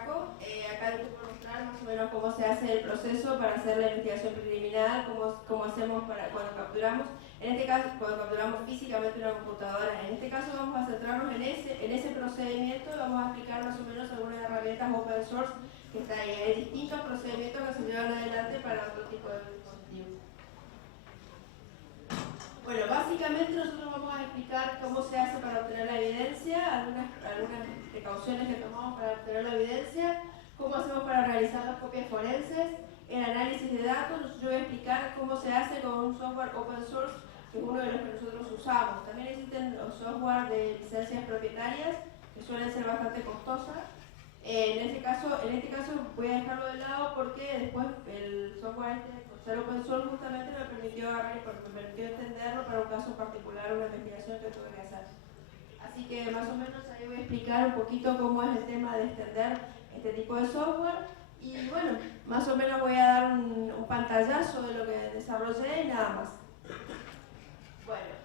Chaco. Acá les voy a mostrar más o menos cómo se hace el proceso para hacer la investigación preliminar, cómo hacemos para cuando capturamos, en este caso cuando capturamos físicamente una computadora. En este caso vamos a centrarnos en ese procedimiento y vamos a explicar más o menos algunas herramientas open source que están ahí. Hay distintos procedimientos que se llevan adelante para otro tipo de dispositivos. Bueno, básicamente nosotros vamos a explicar cómo se hace para obtener la evidencia, algunas precauciones que tomamos para obtener la evidencia, cómo hacemos para realizar las copias forenses, el análisis de datos. Yo voy a explicar cómo se hace con un software open source, que es uno de los que nosotros usamos. También existen los software de licencias propietarias, que suelen ser bastante costosas. En este caso voy a dejarlo de lado porque después el software por ser open source justamente me permitió entenderlo para un caso particular, una investigación que tuve que hacer. Así que más o menos ahí voy a explicar un poquito cómo es el tema de extender este tipo de software y bueno, más o menos voy a dar un pantallazo de lo que desarrollé y nada más. Bueno.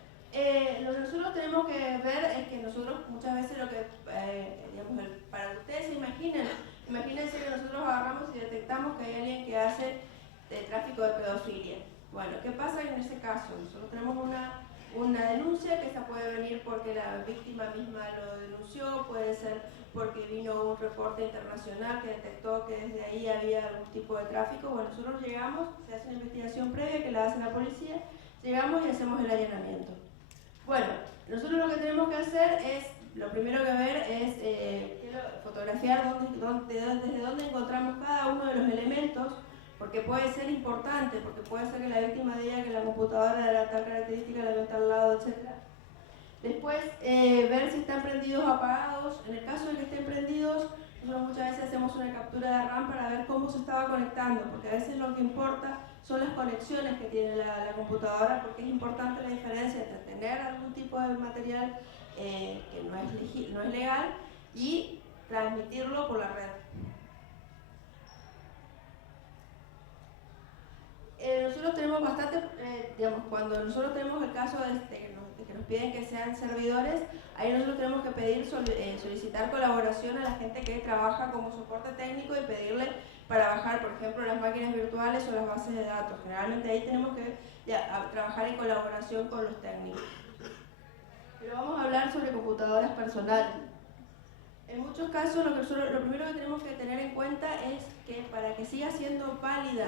Lo que nosotros tenemos que ver es que nosotros muchas veces lo que, digamos, para que ustedes se imagínense que nosotros agarramos y detectamos que hay alguien que hace tráfico de pedofilia. Bueno, ¿qué pasa en ese caso? Nosotros tenemos una denuncia que esa puede venir porque la víctima misma lo denunció, puede ser porque vino un reporte internacional que detectó que desde ahí había algún tipo de tráfico. Bueno, nosotros llegamos, se hace una investigación previa que la hace la policía, llegamos y hacemos el allanamiento. Bueno, nosotros lo que tenemos que hacer es, lo primero que ver es fotografiar desde dónde encontramos cada uno de los elementos, porque puede ser importante, porque puede ser que la víctima diga que la computadora era tal característica, la venta al lado, etc. Después, ver si están prendidos o apagados. En el caso de que estén prendidos, nosotros muchas veces hacemos una captura de RAM para ver cómo se estaba conectando, porque a veces lo que importa son las conexiones que tiene la computadora, porque es importante la diferencia entre tener algún tipo de material que no es legal y transmitirlo por la red. Nosotros tenemos bastante, digamos, cuando nosotros tenemos el caso de que nos piden que sean servidores, ahí nosotros tenemos que pedir, solicitar colaboración a la gente que trabaja como soporte técnico y pedirle para bajar, por ejemplo, las máquinas virtuales o las bases de datos. Generalmente ahí tenemos que trabajar en colaboración con los técnicos. Pero vamos a hablar sobre computadoras personales. En muchos casos lo primero que tenemos que tener en cuenta es que para que siga siendo válida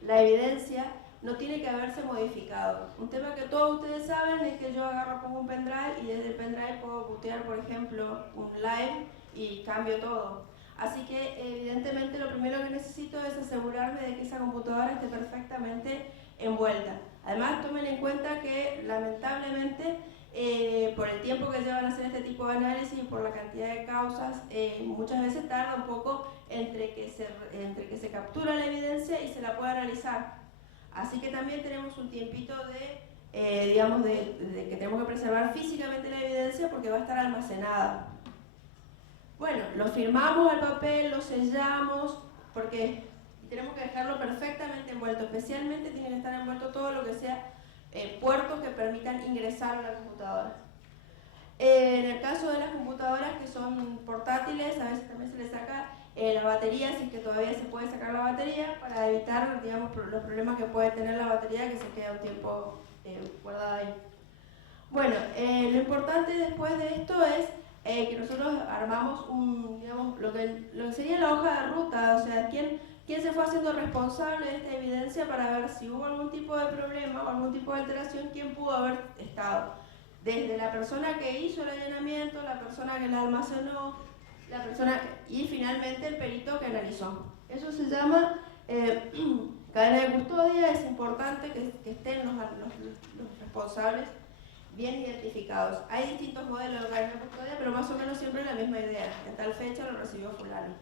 la evidencia no tiene que haberse modificado. Un tema que todos ustedes saben es que yo agarro, pongo un pendrive y desde el pendrive puedo bootear, por ejemplo, un live y cambio todo. Así que evidentemente lo primero que necesito es asegurarme de que esa computadora esté perfectamente envuelta. Además, tomen en cuenta que lamentablemente por el tiempo que llevan a hacer este tipo de análisis y por la cantidad de causas, muchas veces tarda un poco entre que se captura la evidencia y se la puede analizar. Así que también tenemos un tiempito digamos, de que tenemos que preservar físicamente la evidencia porque va a estar almacenada. Bueno, lo firmamos al papel, lo sellamos, porque tenemos que dejarlo perfectamente envuelto. Especialmente tiene que estar envuelto todo lo que sea puertos que permitan ingresar a la computadora. En el caso de las computadoras que son portátiles, a veces también se le saca la batería, si es que todavía se puede sacar la batería, para evitar, digamos, los problemas que puede tener la batería que se queda un tiempo guardada ahí. Bueno, lo importante después de esto es que nosotros armamos digamos, lo que sería la hoja de ruta, o sea, quién se fue haciendo responsable de esta evidencia para ver si hubo algún tipo de problema o algún tipo de alteración, quién pudo haber estado. Desde la persona que hizo el allanamiento, la persona que la almacenó, y finalmente el perito que analizó. Eso se llama cadena de custodia. Es importante que estén los responsables bien identificados. Hay distintos modelos de cadena de custodia, pero más o menos siempre la misma idea. En tal fecha lo recibió fulano.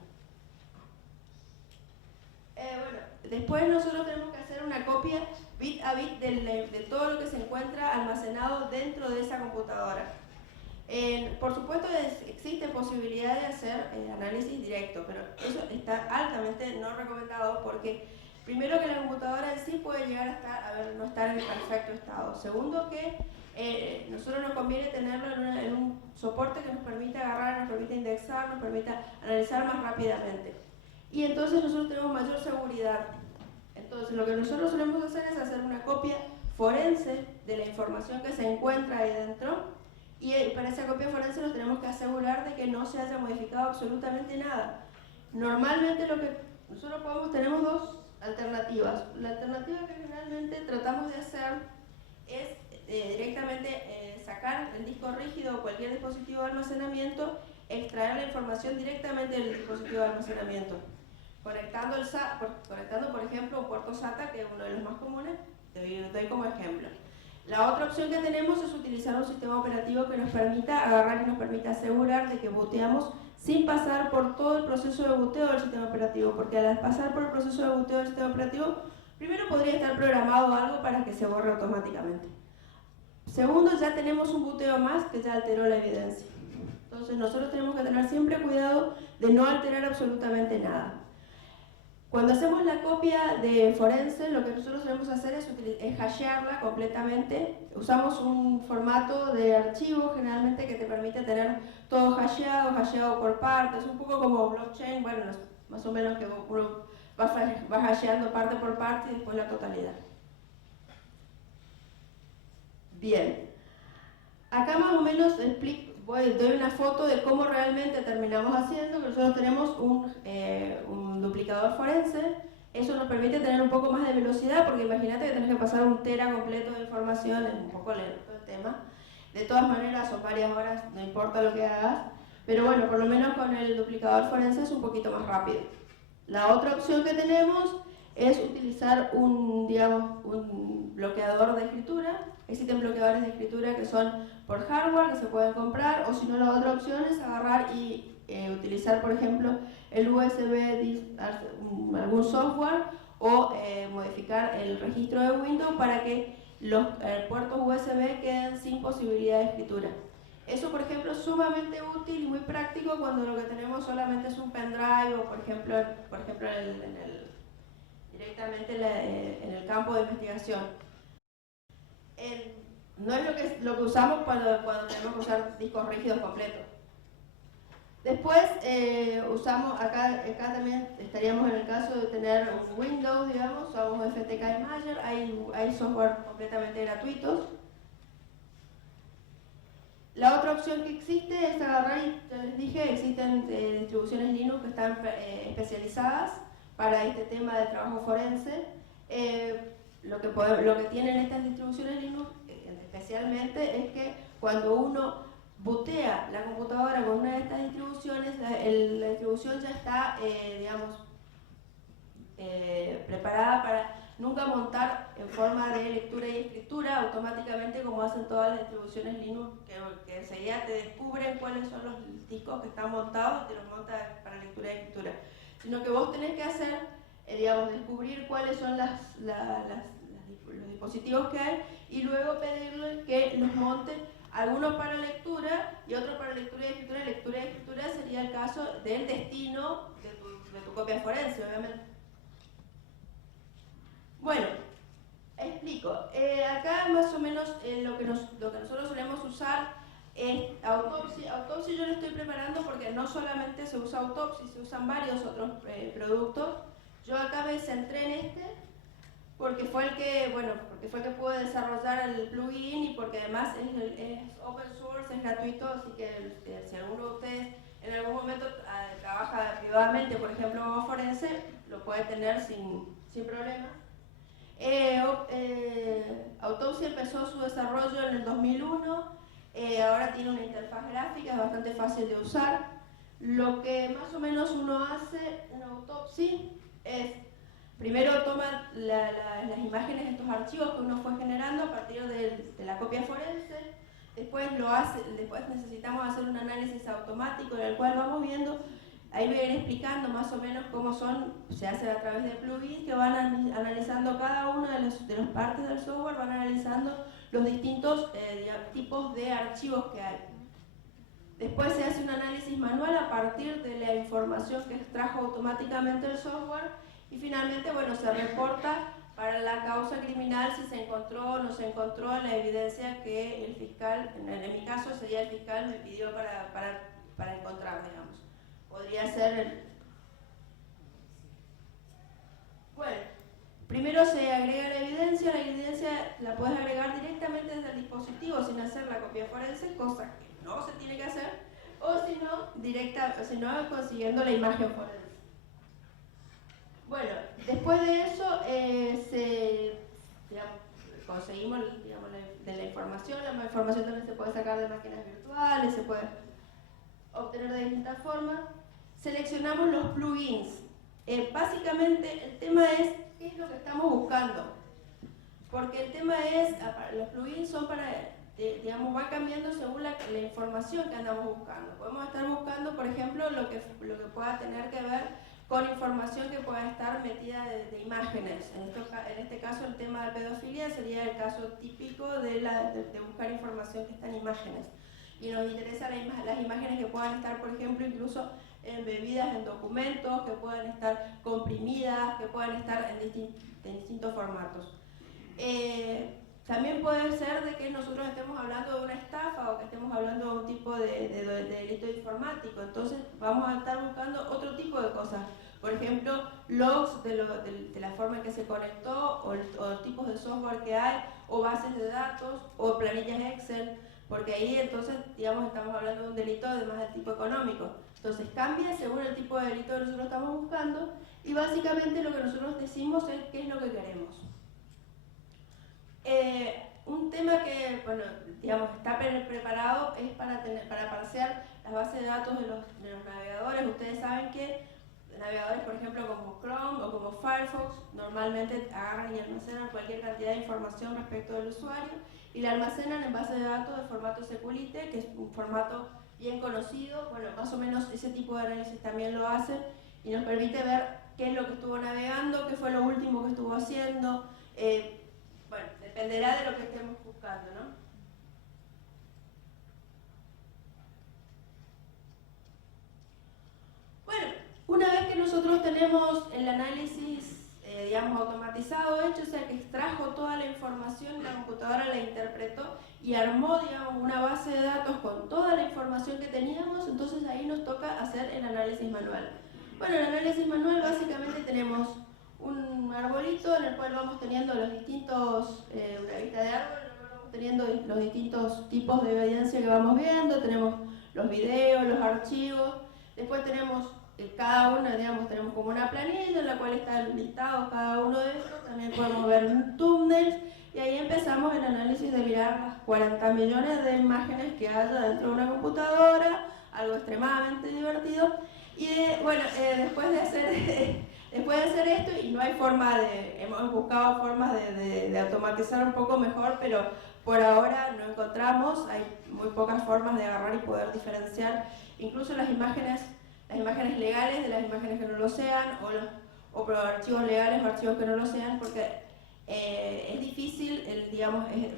Bueno, después nosotros tenemos que hacer una copia bit a bit de todo lo que se encuentra almacenado dentro de esa computadora. Por supuesto existe posibilidad de hacer análisis directo, pero eso está altamente no recomendado porque primero que la computadora en sí puede llegar a estar, no estar en perfecto estado. Segundo que nosotros nos conviene tenerlo en un soporte que nos permita agarrar, nos permita indexar, nos permita analizar más rápidamente. Y entonces nosotros tenemos mayor seguridad. Entonces lo que nosotros solemos hacer es hacer una copia forense de la información que se encuentra ahí dentro, y para esa copia forense nos tenemos que asegurar de que no se haya modificado absolutamente nada. Normalmente lo que nosotros tenemos dos alternativas. La alternativa que generalmente tratamos de hacer es directamente sacar el disco rígido o cualquier dispositivo de almacenamiento, extraer la información directamente del dispositivo de almacenamiento, conectando, por ejemplo, un puerto SATA, que es uno de los más comunes, te doy como ejemplo. La otra opción que tenemos es utilizar un sistema operativo que nos permita agarrar y nos permita asegurar de que booteamos sin pasar por todo el proceso de booteo del sistema operativo, porque al pasar por el proceso de booteo del sistema operativo, primero podría estar programado algo para que se borre automáticamente. Segundo, ya tenemos un booteo más que ya alteró la evidencia. Entonces nosotros tenemos que tener siempre cuidado de no alterar absolutamente nada. Cuando hacemos la copia de forense, lo que nosotros solemos hacer es hashearla completamente. Usamos un formato de archivo generalmente que te permite tener todo hasheado por partes, un poco como blockchain, bueno, más o menos que uno va hasheando parte por parte y después la totalidad. Bien, acá más o menos doy una foto de cómo realmente terminamos haciendo, que nosotros tenemos un duplicador forense. Eso nos permite tener un poco más de velocidad, porque imagínate que tenés que pasar un tera completo de información, es un poco lento el tema. De todas maneras son varias horas, no importa lo que hagas, pero bueno, por lo menos con el duplicador forense es un poquito más rápido. La otra opción que tenemos es utilizar un bloqueador de escritura. Existen bloqueadores de escritura que son por hardware, que se pueden comprar, o si no, la otra opción es agarrar y utilizar, por ejemplo, el USB, algún software, o modificar el registro de Windows para que los puertos USB queden sin posibilidad de escritura. Eso, por ejemplo, es sumamente útil y muy práctico cuando lo que tenemos solamente es un pendrive, o por ejemplo directamente en el campo de investigación. No es lo que usamos cuando tenemos que usar discos rígidos completos. Después usamos, acá también estaríamos en el caso de tener un Windows, digamos, usamos FTK Imager, hay software completamente gratuitos. La otra opción que existe es agarrar, y ya les dije, existen distribuciones Linux que están especializadas para este tema de trabajo forense. Lo que tienen estas distribuciones Linux especialmente es que cuando uno bootea la computadora con una de estas distribuciones, la distribución ya está, preparada para nunca montar en forma de lectura y escritura automáticamente, como hacen todas las distribuciones Linux, que enseguida te descubren cuáles son los discos que están montados y te los monta para lectura y escritura. Sino que vos tenés que hacer, descubrir cuáles son los dispositivos que hay, y luego pedirle que los monte, algunos para lectura y otros para lectura y escritura. Lectura y escritura sería el caso del destino de tu copia forense, obviamente. Bueno, explico. Acá más o menos lo que nosotros solemos usar es Autopsy. Autopsy yo lo estoy preparando porque no solamente se usa Autopsy, se usan varios otros productos. Yo acá me centré en este porque fue el que pude desarrollar el plugin, y porque además es open source, es gratuito, así que si alguno de ustedes en algún momento trabaja privadamente, por ejemplo, como forense, lo puede tener sin problema. Autopsy empezó su desarrollo en el 2001, ahora tiene una interfaz gráfica, es bastante fácil de usar. Lo que más o menos uno hace en Autopsy es, primero toma las imágenes de estos archivos que uno fue generando a partir de la copia forense. Después necesitamos hacer un análisis automático en el cual vamos viendo, ahí voy a ir explicando más o menos cómo se hace a través de plugins que van analizando cada una de las partes del software, van analizando los distintos tipos de archivos que hay. Después se hace un análisis manual a partir de la información que extrajo automáticamente el software, Y finalmente, bueno, se reporta para la causa criminal si se encontró o no se encontró la evidencia que el fiscal, en mi caso sería el fiscal, me pidió para encontrar, digamos. Podría ser el... Bueno, primero se agrega la evidencia la puedes agregar directamente desde el dispositivo sin hacer la copia forense, cosa que no se tiene que hacer, o si no consiguiendo la imagen forense. Bueno, después de eso conseguimos de la información también se puede sacar de máquinas virtuales, se puede obtener de distintas formas. Seleccionamos los plugins. Básicamente el tema es qué es lo que estamos buscando, porque el tema es, los plugins son para, va cambiando según la información que andamos buscando. Podemos estar buscando, por ejemplo, lo que pueda tener que ver con información que pueda estar metida de imágenes. En este caso el tema de pedofilia sería el caso típico de buscar información que está en imágenes. Y nos interesan las imágenes que puedan estar, por ejemplo, incluso embebidas en documentos, que puedan estar comprimidas, que puedan estar en distintos formatos. También puede ser de que nosotros estemos hablando de una estafa o que estemos hablando de un tipo de delito informático. Entonces vamos a estar buscando otro tipo de cosas. Por ejemplo, logs de la forma en que se conectó o tipos de software que hay, o bases de datos, o planillas Excel, porque ahí entonces, digamos, estamos hablando de un delito además del tipo económico. Entonces cambia según el tipo de delito que nosotros estamos buscando y básicamente lo que nosotros decimos es qué es lo que queremos. Un tema que, bueno, digamos, está preparado es para parsear las bases de datos de los navegadores. Ustedes saben que navegadores, por ejemplo, como Chrome o como Firefox, normalmente agarran y almacenan cualquier cantidad de información respecto del usuario y la almacenan en base de datos de formato SQLite, que es un formato bien conocido. Bueno, más o menos ese tipo de análisis también lo hace y nos permite ver qué es lo que estuvo navegando, qué fue lo último que estuvo haciendo. Bueno, dependerá de lo que estemos buscando, ¿no? Bueno, una vez que nosotros tenemos el análisis, digamos, automatizado hecho, o sea, que extrajo toda la información, la computadora la interpretó y armó, digamos, una base de datos con toda la información que teníamos, entonces ahí nos toca hacer el análisis manual. Bueno, el análisis manual básicamente tenemos un arbolito en el cual vamos teniendo los distintos, una lista de árbol, en el cual vamos teniendo los distintos tipos de evidencia que vamos viendo, tenemos los videos, los archivos, después tenemos cada uno, digamos, tenemos como una planilla en la cual están listados cada uno de estos, también podemos ver thumbnails y ahí empezamos el análisis de mirar las 40 millones de imágenes que haya dentro de una computadora, algo extremadamente divertido. Y bueno, después de hacer esto, y no hay forma hemos buscado formas de automatizar un poco mejor, pero por ahora no encontramos, hay muy pocas formas de agarrar y poder diferenciar incluso las imágenes legales de las imágenes que no lo sean, o archivos legales o archivos que no lo sean, porque es difícil,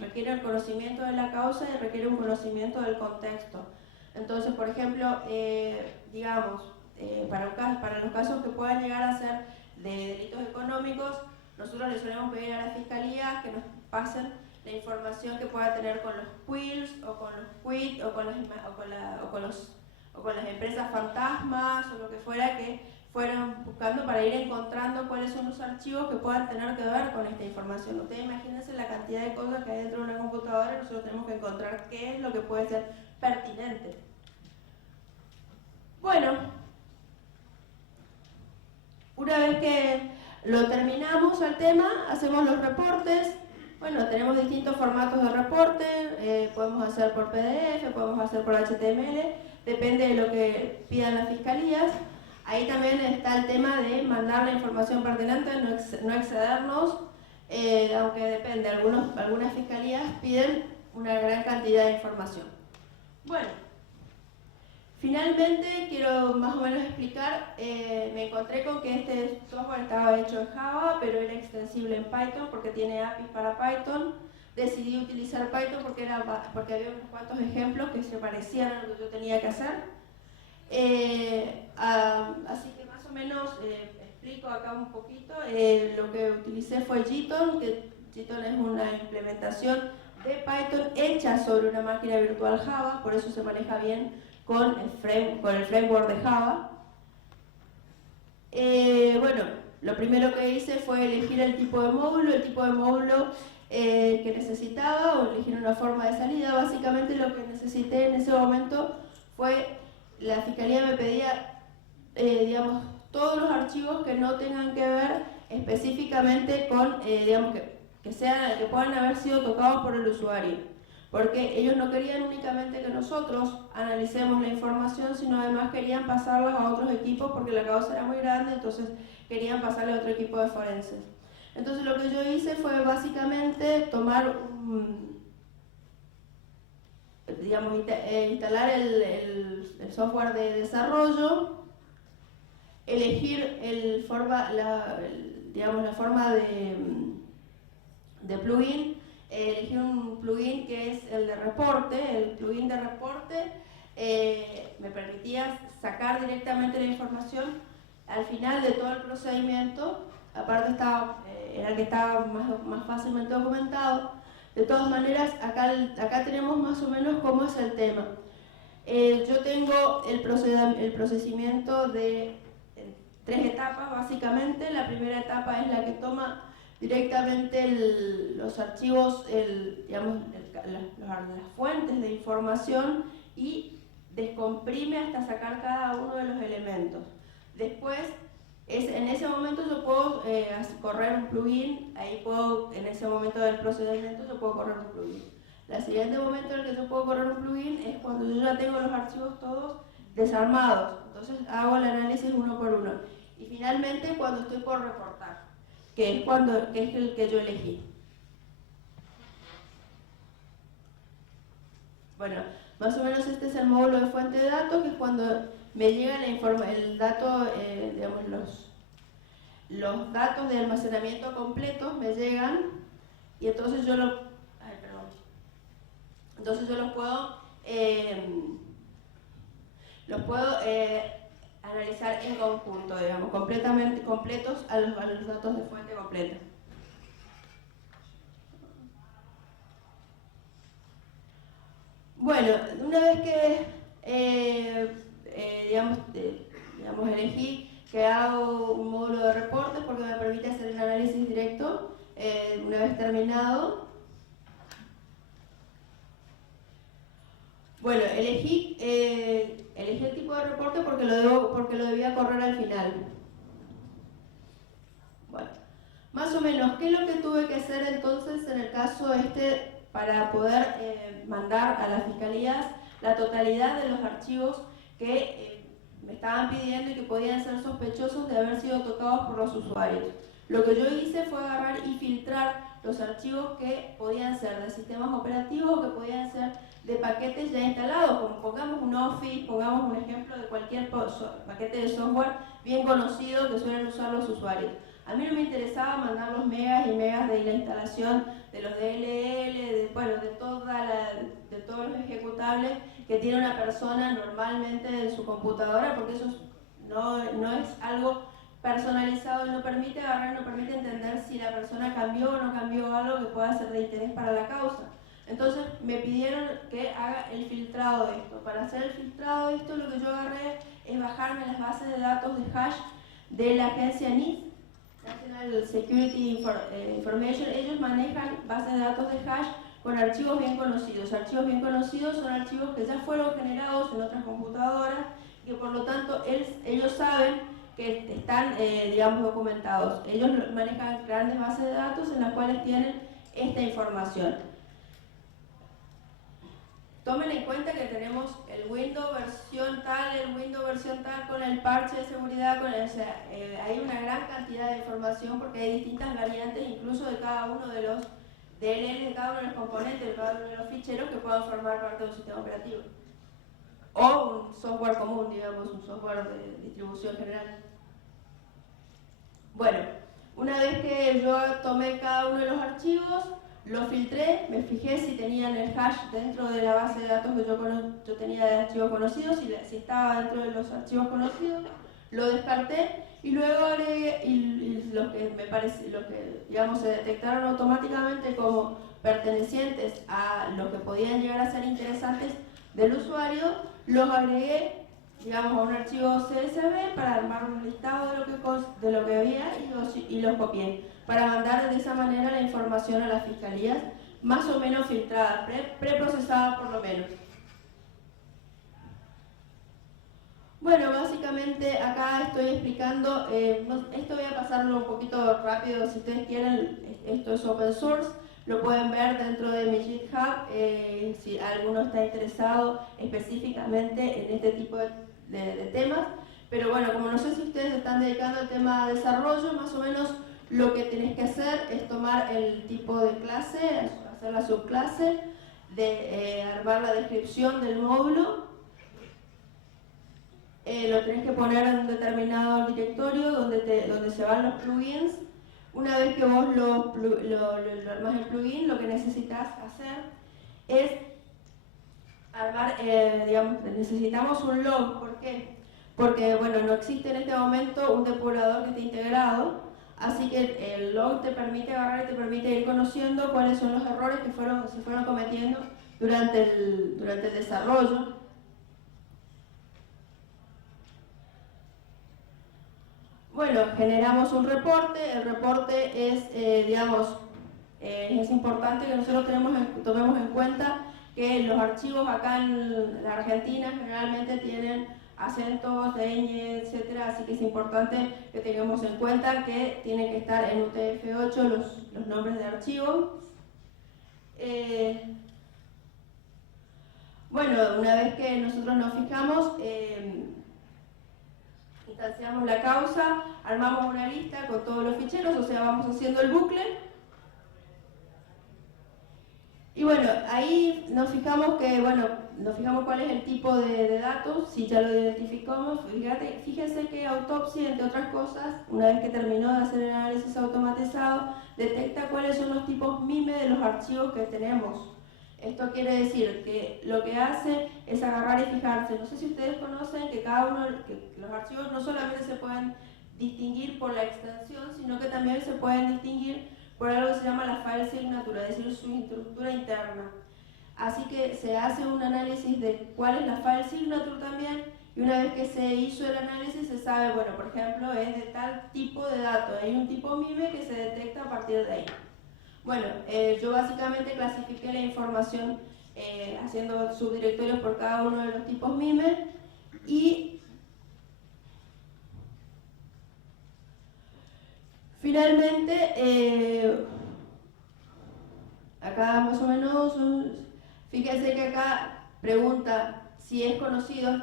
requiere el conocimiento de la causa y requiere un conocimiento del contexto. Entonces, por ejemplo, para los casos que puedan llegar a ser de delitos económicos, nosotros le solemos pedir a la Fiscalía que nos pasen la información que pueda tener con los quills o con los quit o con las empresas fantasmas o lo que fuera que fueran buscando para ir encontrando cuáles son los archivos que puedan tener que ver con esta información. Ustedes imagínense la cantidad de cosas que hay dentro de una computadora y nosotros tenemos que encontrar qué es lo que puede ser pertinente. Bueno, una vez que lo terminamos al tema, hacemos los reportes. Bueno, tenemos distintos formatos de reporte, podemos hacer por PDF, podemos hacer por HTML, depende de lo que pidan las fiscalías. Ahí también está el tema de mandar la información pertinente, no excedernos, aunque depende, algunas fiscalías piden una gran cantidad de información. Bueno, finalmente quiero más o menos explicar, me encontré con que este software estaba hecho en Java, pero era extensible en Python porque tiene APIs para Python. Decidí utilizar Python porque había unos cuantos ejemplos que se parecían a lo que yo tenía que hacer. Así que más o menos explico acá un poquito. Lo que utilicé fue Jython, que Jython es una implementación de Python hecha sobre una máquina virtual Java, por eso se maneja bien con el framework de Java. Bueno, lo primero que hice fue elegir el tipo de módulo que necesitaba, o elegir una forma de salida. Básicamente lo que necesité en ese momento fue, la Fiscalía me pedía, digamos, todos los archivos que no tengan que ver específicamente con, digamos, que puedan haber sido tocados por el usuario, porque ellos no querían únicamente que nosotros analicemos la información, sino además querían pasarlas a otros equipos porque la causa era muy grande, entonces querían pasarle a otro equipo de forenses. Entonces lo que yo hice fue básicamente tomar digamos, instalar el software de desarrollo, elegir digamos, la forma de plugin, elegir un plugin que es el de reporte. El plugin de reporte me permitía sacar directamente la información al final de todo el procedimiento. Aparte era el que estaba más fácilmente documentado. De todas maneras, acá tenemos más o menos cómo es el tema. Yo tengo el procesamiento de 3 etapas básicamente. La primera etapa es la que toma directamente los archivos, digamos, las fuentes de información y descomprime hasta sacar cada uno de los elementos. Después, en ese momento yo puedo correr un plugin, en ese momento del procedimiento yo puedo correr un plugin. El siguiente momento en el que yo puedo correr un plugin es cuando yo ya tengo los archivos todos desarmados, entonces hago el análisis uno por uno. Y finalmente cuando estoy por reportar, que es el que yo elegí. Bueno, más o menos este es el módulo de fuente de datos, que es cuando me llega el dato, digamos, los datos de almacenamiento completos me llegan, y entonces yo los puedo analizar en conjunto, digamos, completamente completos a los datos de fuente completa. Bueno, una vez que digamos, elegí que hago un módulo de reportes porque me permite hacer el análisis directo, una vez terminado. Bueno, elegí el tipo de reporte porque lo debía correr al final. Bueno, más o menos, ¿qué es lo que tuve que hacer entonces en el caso para poder mandar a las fiscalías la totalidad de los archivos que me estaban pidiendo y que podían ser sospechosos de haber sido tocados por los usuarios? Lo que yo hice fue agarrar y filtrar los archivos que podían ser de sistemas operativos o que podían ser de paquetes ya instalados, como pongamos un Office, pongamos un ejemplo de cualquier paquete de software bien conocido que suelen usar los usuarios. A mí no me interesaba mandar los megas y megas de la instalación de los DLL, de todos los ejecutables que tiene una persona normalmente en su computadora, porque eso no es algo personalizado y no permite agarrar, no permite entender si la persona cambió o no cambió algo que pueda ser de interés para la causa. Entonces me pidieron que haga el filtrado de esto. Para hacer el filtrado de esto, lo que yo agarré es bajarme las bases de datos de hash de la agencia NIST, National Security Information. Ellos manejan bases de datos de hash con archivos bien conocidos. Archivos bien conocidos son archivos que ya fueron generados en otras computadoras y que por lo tanto ellos saben que están, digamos, documentados. Ellos manejan grandes bases de datos en las cuales tienen esta información. Tomen en cuenta que tenemos el Windows versión tal con el parche de seguridad, hay una gran cantidad de información porque hay distintas variantes incluso de cada uno de los DLL, de cada uno de los componentes, de cada uno de los ficheros que puedan formar parte de un sistema operativo. O un software común, digamos, un software de distribución general. Bueno, una vez que yo tomé cada uno de los archivos, lo filtré, me fijé si tenían el hash dentro de la base de datos que yo tenía de archivos conocidos, si estaba dentro de los archivos conocidos, lo descarté y luego agregué y los que me parece, los que digamos se detectaron automáticamente como pertenecientes a los que podían llegar a ser interesantes del usuario, los agregué digamos a un archivo CSV para armar un listado de lo que había y los copié para mandar de esa manera la información a las fiscalías más o menos filtrada, preprocesada por lo menos. Bueno, básicamente acá estoy explicando, esto voy a pasarlo un poquito rápido si ustedes quieren, esto es open source, lo pueden ver dentro de mi GitHub, si alguno está interesado específicamente en este tipo de temas, pero bueno, como no sé si ustedes se están dedicando al tema de desarrollo, más o menos lo que tenés que hacer es tomar el tipo de clase, hacer la subclase, armar la descripción del módulo, lo tenés que poner en un determinado directorio donde se van los plugins. Una vez que vos lo armás el plugin, lo que necesitas hacer es armar, digamos, necesitamos un log. ¿Por qué? Porque, bueno, no existe en este momento un depurador que esté integrado, así que el log te permite agarrar y te permite ir conociendo cuáles son los errores que se fueron cometiendo durante el desarrollo. Bueno, generamos un reporte, el reporte es, digamos, es importante que nosotros tomemos en cuenta que los archivos acá en la Argentina generalmente tienen acentos, ñ, etcétera, así que es importante que tengamos en cuenta que tienen que estar en UTF-8 los nombres de archivo. Bueno, una vez que nosotros nos fijamos, instanciamos la causa, armamos una lista con todos los ficheros, o sea, vamos haciendo el bucle. Y bueno, ahí nos fijamos cuál es el tipo de datos, si ya lo identificamos. Fíjense que Autopsy, entre otras cosas, una vez que terminó de hacer el análisis automatizado, detecta cuáles son los tipos MIME de los archivos que tenemos. Esto quiere decir que lo que hace es agarrar y fijarse. No sé si ustedes conocen que que los archivos no solamente se pueden distinguir por la extensión, sino que también se pueden distinguir por algo que se llama la file signature, es decir, su estructura interna. Así que se hace un análisis de cuál es la file signature también, y una vez que se hizo el análisis se sabe, bueno, por ejemplo, es de tal tipo de dato, hay un tipo MIME que se detecta a partir de ahí. Bueno, yo básicamente clasifiqué la información haciendo subdirectorios por cada uno de los tipos MIME y finalmente acá más o menos, fíjense que acá pregunta si es conocido,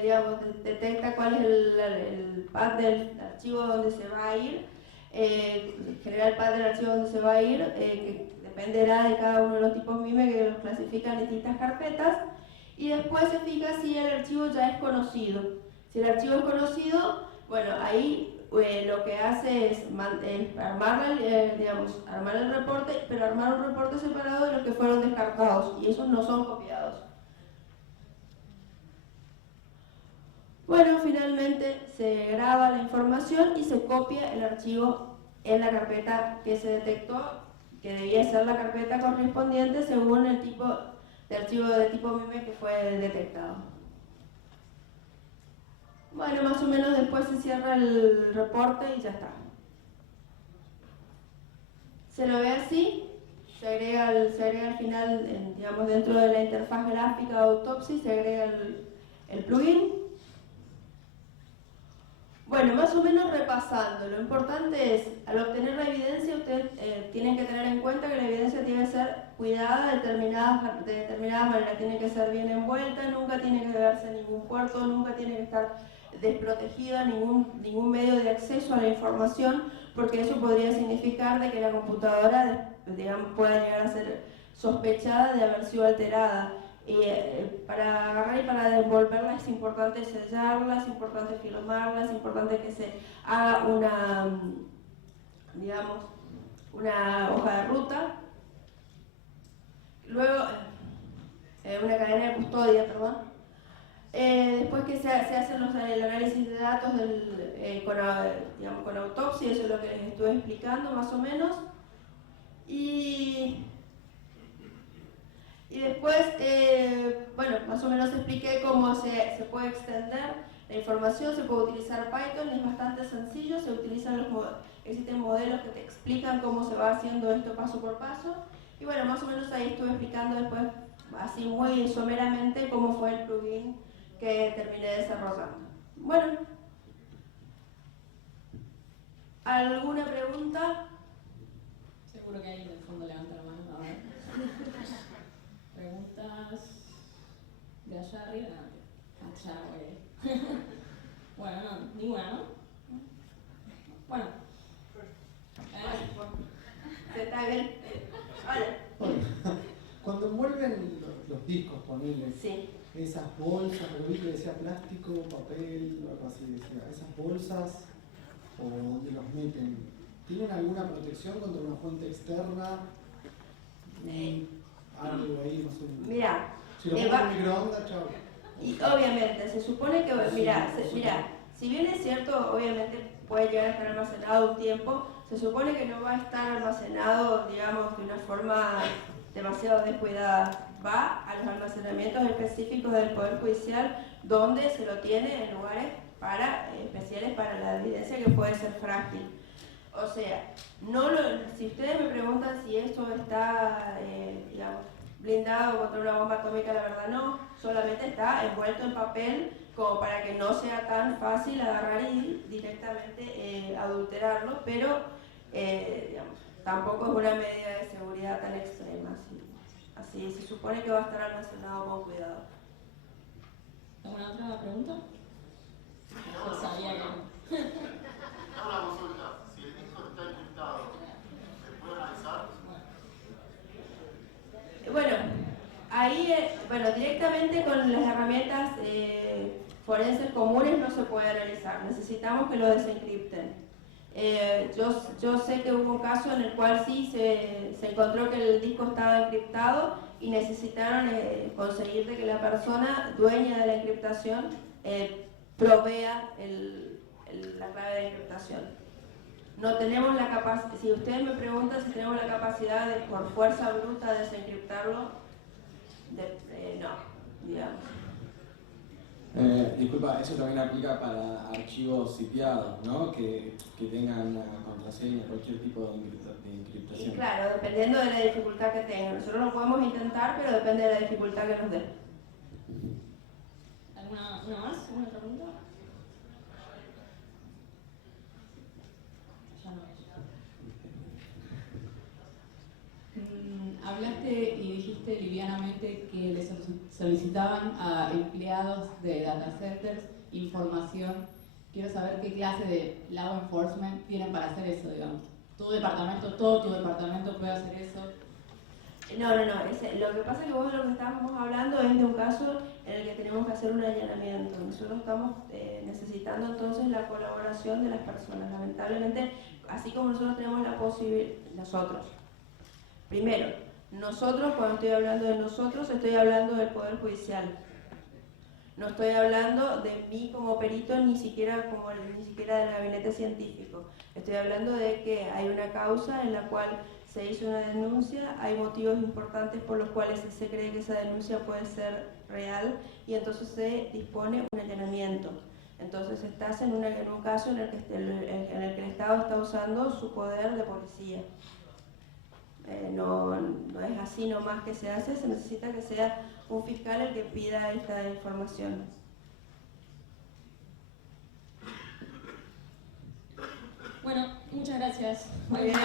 digamos, detecta cuál es el path del archivo donde se va a ir. Genera el path del archivo donde se va a ir, que dependerá de cada uno de los tipos MIME que los clasifican en distintas carpetas, y después se fija si el archivo ya es conocido. Si el archivo es conocido, bueno, ahí lo que hace es armar el reporte, pero armar un reporte separado de los que fueron descartados, y esos no son copiados. Bueno, finalmente se graba la información y se copia el archivo en la carpeta que se detectó, que debía ser la carpeta correspondiente según el tipo de archivo de tipo MIME que fue detectado. Bueno, más o menos después se cierra el reporte y ya está. Se lo ve así, se agrega al final, digamos, dentro de la interfaz gráfica de Autopsy, se agrega el plugin. Bueno, más o menos repasando, lo importante es, al obtener la evidencia, ustedes tienen que tener en cuenta que la evidencia tiene que ser cuidada de determinada manera, tiene que ser bien envuelta, nunca tiene que verse en ningún puerto, nunca tiene que estar desprotegida ningún medio de acceso a la información, porque eso podría significar de que la computadora, digamos, pueda llegar a ser sospechada de haber sido alterada. Para agarrar y para devolverla es importante sellarla, es importante firmarla, es importante que se haga una hoja de ruta, luego una cadena de custodia, perdón. Después que se hacen el análisis de datos con autopsia, eso es lo que les estuve explicando más o menos. Y después, bueno, más o menos expliqué cómo se puede extender la información, se puede utilizar Python, es bastante sencillo, existen modelos que te explican cómo se va haciendo esto paso por paso. Y bueno, más o menos ahí estuve explicando después, así muy someramente, cómo fue el plugin que terminé desarrollando. Bueno, ¿alguna pregunta? Seguro que alguien en el fondo levanta la mano. A ver. ¿Preguntas de allá arriba? Allá, güey. Bueno, no, ninguna, ¿no? Bueno. Está bien. Hola. Cuando envuelven los discos, ponele, Sí. esas bolsas, lo vi que decía plástico, papel, algo así decía, esas bolsas, o donde los meten, ¿tienen alguna protección contra una fuente externa? Algo ahí, no sé. Mira, si lo pongo en microondas, chao. Y obviamente, se supone que, mira, si bien es cierto, obviamente puede llegar a estar almacenado un tiempo, se supone que no va a estar almacenado, digamos, de una forma demasiado descuidada. Va a los almacenamientos específicos del Poder Judicial, donde se lo tiene en lugares especiales para la evidencia que puede ser frágil. O sea, si ustedes me preguntan si esto está, digamos, blindado contra una bomba atómica, la verdad no, solamente está envuelto en papel como para que no sea tan fácil agarrar y directamente adulterarlo, pero digamos, tampoco es una medida de seguridad tan extrema. Así se supone que va a estar almacenado con cuidado. ¿Alguna otra pregunta? Yo sabía que... Una consulta, si el disco está encriptado, ¿se puede analizar? Bueno, ahí, directamente con las herramientas forenses comunes no se puede analizar, necesitamos que lo desencripten. Yo sé que hubo un caso en el cual sí se encontró que el disco estaba encriptado y necesitaron conseguir de que la persona dueña de la encriptación provea la clave de encriptación. No tenemos la capacidad, si ustedes me preguntan si tenemos la capacidad de por fuerza bruta desencriptarlo, no, digamos. Disculpa, eso también aplica para archivos sitiados, ¿no? Que tengan contraseña, cualquier tipo de encriptación. Y claro, dependiendo de la dificultad que tengan. Nosotros lo podemos intentar, pero depende de la dificultad que nos dé. ¿Una más? ¿Una otra pregunta? Hablaste y dijiste livianamente que le solicitaban a empleados de data centers información. Quiero saber qué clase de law enforcement tienen para hacer eso, digamos. Todo tu departamento puede hacer eso. No. Lo que pasa es que vos lo que estábamos hablando es de un caso en el que tenemos que hacer un allanamiento. Nosotros estamos necesitando entonces la colaboración de las personas. Lamentablemente, así como nosotros tenemos la posibilidad, nosotros, cuando estoy hablando de nosotros, estoy hablando del Poder Judicial. No estoy hablando de mí como perito, ni siquiera del gabinete científico. Estoy hablando de que hay una causa en la cual se hizo una denuncia, hay motivos importantes por los cuales se cree que esa denuncia puede ser real y entonces se dispone un allanamiento. Entonces estás en un caso en el que el Estado está usando su poder de policía. No es así nomás que se hace, se necesita que sea un fiscal el que pida esta información. Bueno, muchas gracias. Muy bien.